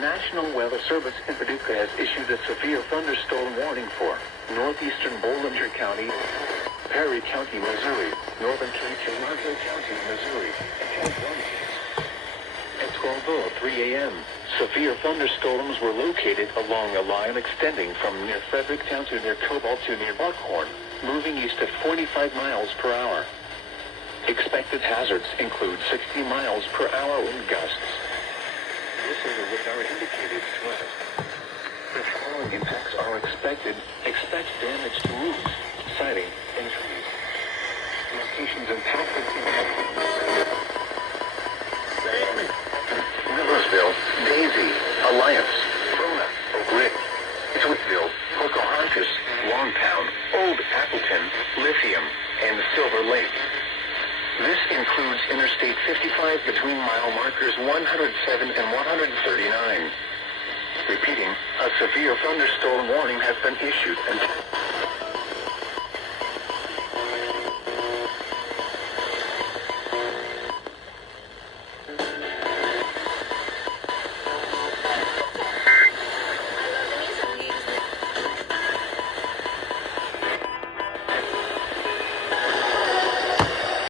National Weather Service in Paducah has issued a severe thunderstorm warning for northeastern Bollinger County, Perry County, Missouri, northern Toronto County, Missouri, and at 12:03 a.m., severe thunderstorms were located along a line extending from near Fredericktown to near Cobalt to near Buckhorn, moving east at 45 miles per hour. Expected hazards include 60 miles per hour wind gusts. This is a radar indicated threat. The following impacts are expected. Expect damage to roofs, siding, and trees. Locations impacted. Millersville, Daisy, Alliance, Frona, Oak Ridge, Switzville, Pocahontas, Longtown, Old Appleton, Lithium, and Silver Lake. This includes Interstate 55 between mile markers 107 and 139. Repeating, a severe thunderstorm warning has been issued and